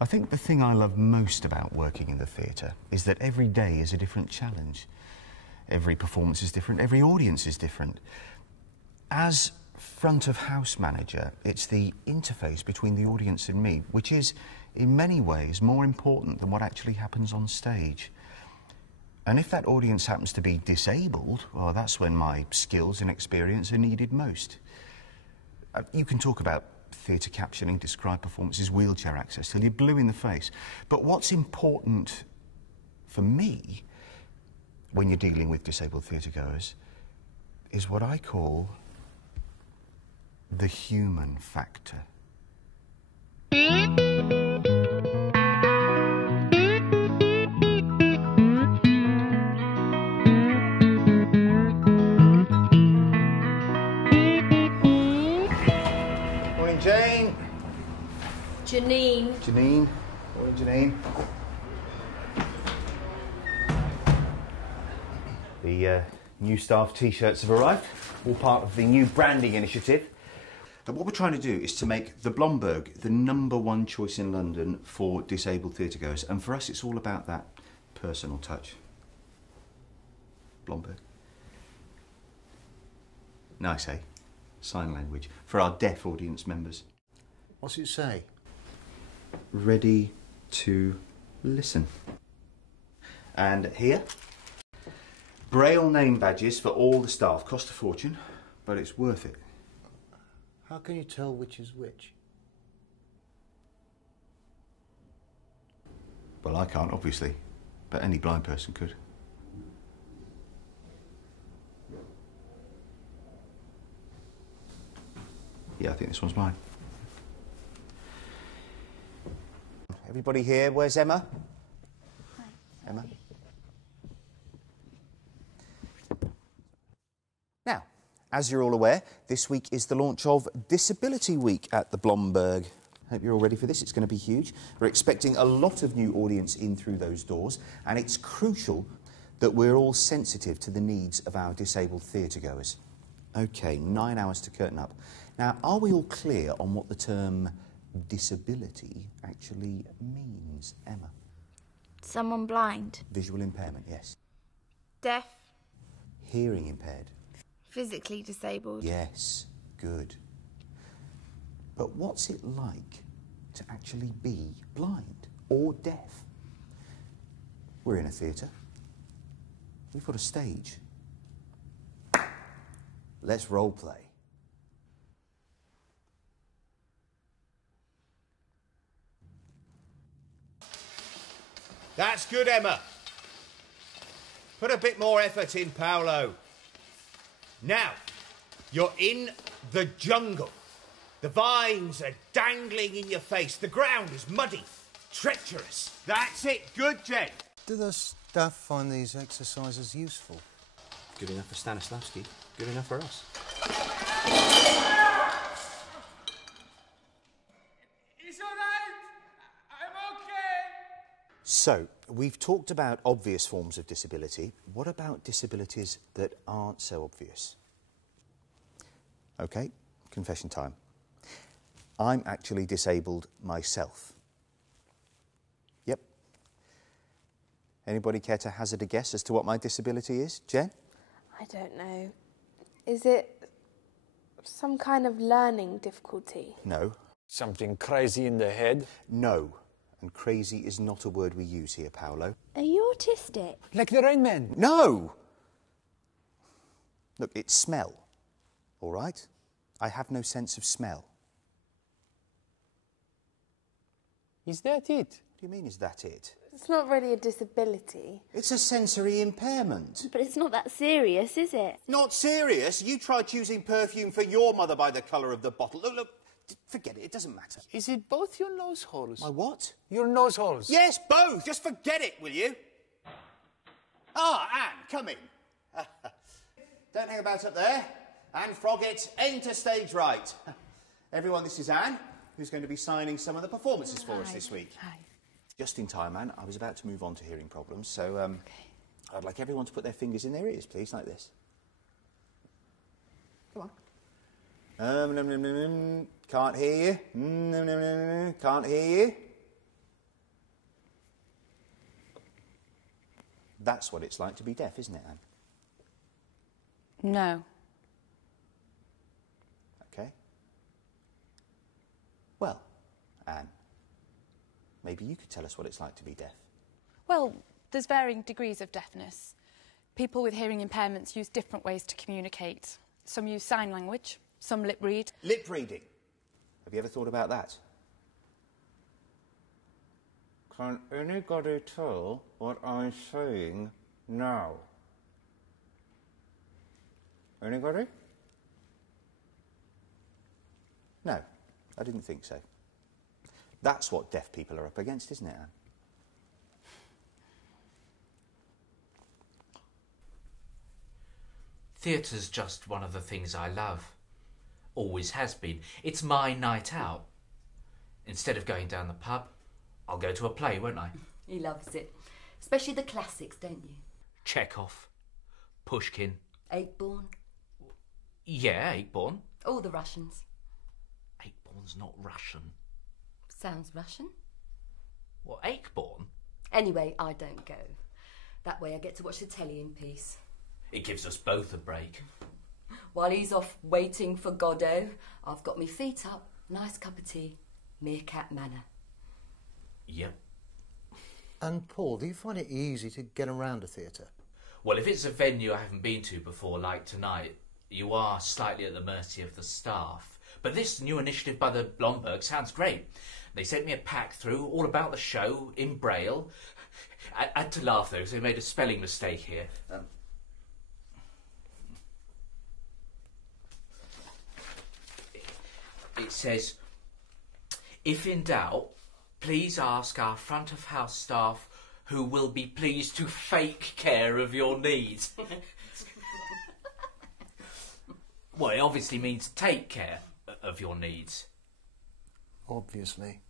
I think the thing I love most about working in the theatre is that every day is a different challenge. Every performance is different, every audience is different. As front of house manager, it's the interface between the audience and me, which is, in many ways, more important than what actually happens on stage. And if that audience happens to be disabled, well, that's when my skills and experience are needed most. You can talk about theatre captioning, describe performances, wheelchair access, till you're blue in the face. But what's important for me, when you're dealing with disabled theatregoers, is what I call the human factor. Morning, Jane. Janine. Janine. Morning, Janine. The new staff T-shirts have arrived, all part of the new branding initiative. And what we're trying to do is to make the Blomberg the #1 choice in London for disabled theatregoers. And for us, it's all about that personal touch. Blomberg. Nice, eh? Sign language for our deaf audience members. What's it say? Ready to listen. And here, Braille name badges for all the staff. Cost a fortune, but it's worth it. How can you tell which is which? Well, I can't, obviously, but any blind person could. Yeah, I think this one's mine. Everybody here, where's Emma? Hi. Emma? Now, as you're all aware, this week is the launch of Disability Week at the Blomberg. Hope you're all ready for this. It's going to be huge. We're expecting a lot of new audience in through those doors, and it's crucial that we're all sensitive to the needs of our disabled theatregoers. OK, 9 hours to curtain up. Now, are we all clear on what the term disability actually means, Emma? Someone blind. Visual impairment, yes. Deaf. Hearing impaired. Physically disabled. Yes, good. But what's it like to actually be blind or deaf? We're in a theatre. We've got a stage. Let's role play. That's good, Emma. Put a bit more effort in, Paolo. Now, you're in the jungle. The vines are dangling in your face. The ground is muddy, treacherous. That's it. Good, Jen. Do the staff find these exercises useful? Good enough for Stanislavski. Good enough for us. It's all right. I'm okay. So, we've talked about obvious forms of disability. What about disabilities that aren't so obvious? OK, confession time. I'm actually disabled myself. Yep. Anybody care to hazard a guess as to what my disability is? Jen? I don't know. Is it some kind of learning difficulty? No. Something crazy in the head? No. And crazy is not a word we use here, Paolo. Are you autistic? Like the Rain Man? No! Look, it's smell. All right? I have no sense of smell. Is that it? What do you mean, is that it? It's not really a disability. It's a sensory impairment. But it's not that serious, is it? Not serious? You tried choosing perfume for your mother by the colour of the bottle. Look, look, forget it, it doesn't matter. Is it both your nose holes? My what? Your nose holes? Yes, both. Just forget it, will you? Ah, Anne, come in. Don't hang about up there. Anne Froggatt, enter stage right. Everyone, this is Anne, who's going to be signing some of the performances for us this week. Hi. Just in time, Anne. I was about to move on to hearing problems, so I'd like everyone to put their fingers in their ears, please, like this. Come on. Can't hear you. Can't hear you. That's what it's like to be deaf, isn't it, Anne? No. OK. Well, Anne, maybe you could tell us what it's like to be deaf. Well, there's varying degrees of deafness. People with hearing impairments use different ways to communicate. Some use sign language, some lip read. Lip reading? Have you ever thought about that? Can anybody tell what I'm saying now? Anybody? No, I didn't think so. That's what deaf people are up against, isn't it, Anne? Theatre's just one of the things I love. Always has been. It's my night out. Instead of going down the pub, I'll go to a play, won't I? He loves it. Especially the classics, don't you? Chekhov, Pushkin. Eightborn. Yeah, Eightborn. All the Russians. Eightborn's not Russian. Sounds Russian. What, Eightborn? Anyway, I don't go. That way I get to watch the telly in peace. It gives us both a break. While he's off waiting for Godot, I've got my feet up, nice cup of tea, Meerkat Manor. Yep. And Paul, do you find it easy to get around a theatre? Well, if it's a venue I haven't been to before, like tonight, you are slightly at the mercy of the staff. But this new initiative by the Blomberg sounds great. They sent me a pack through, all about the show, in Braille. I had to laugh, though, because they made a spelling mistake here. It says, if in doubt, please ask our front of house staff who will be pleased to fake care of your needs. Well, it obviously means take care of your needs. Obviously.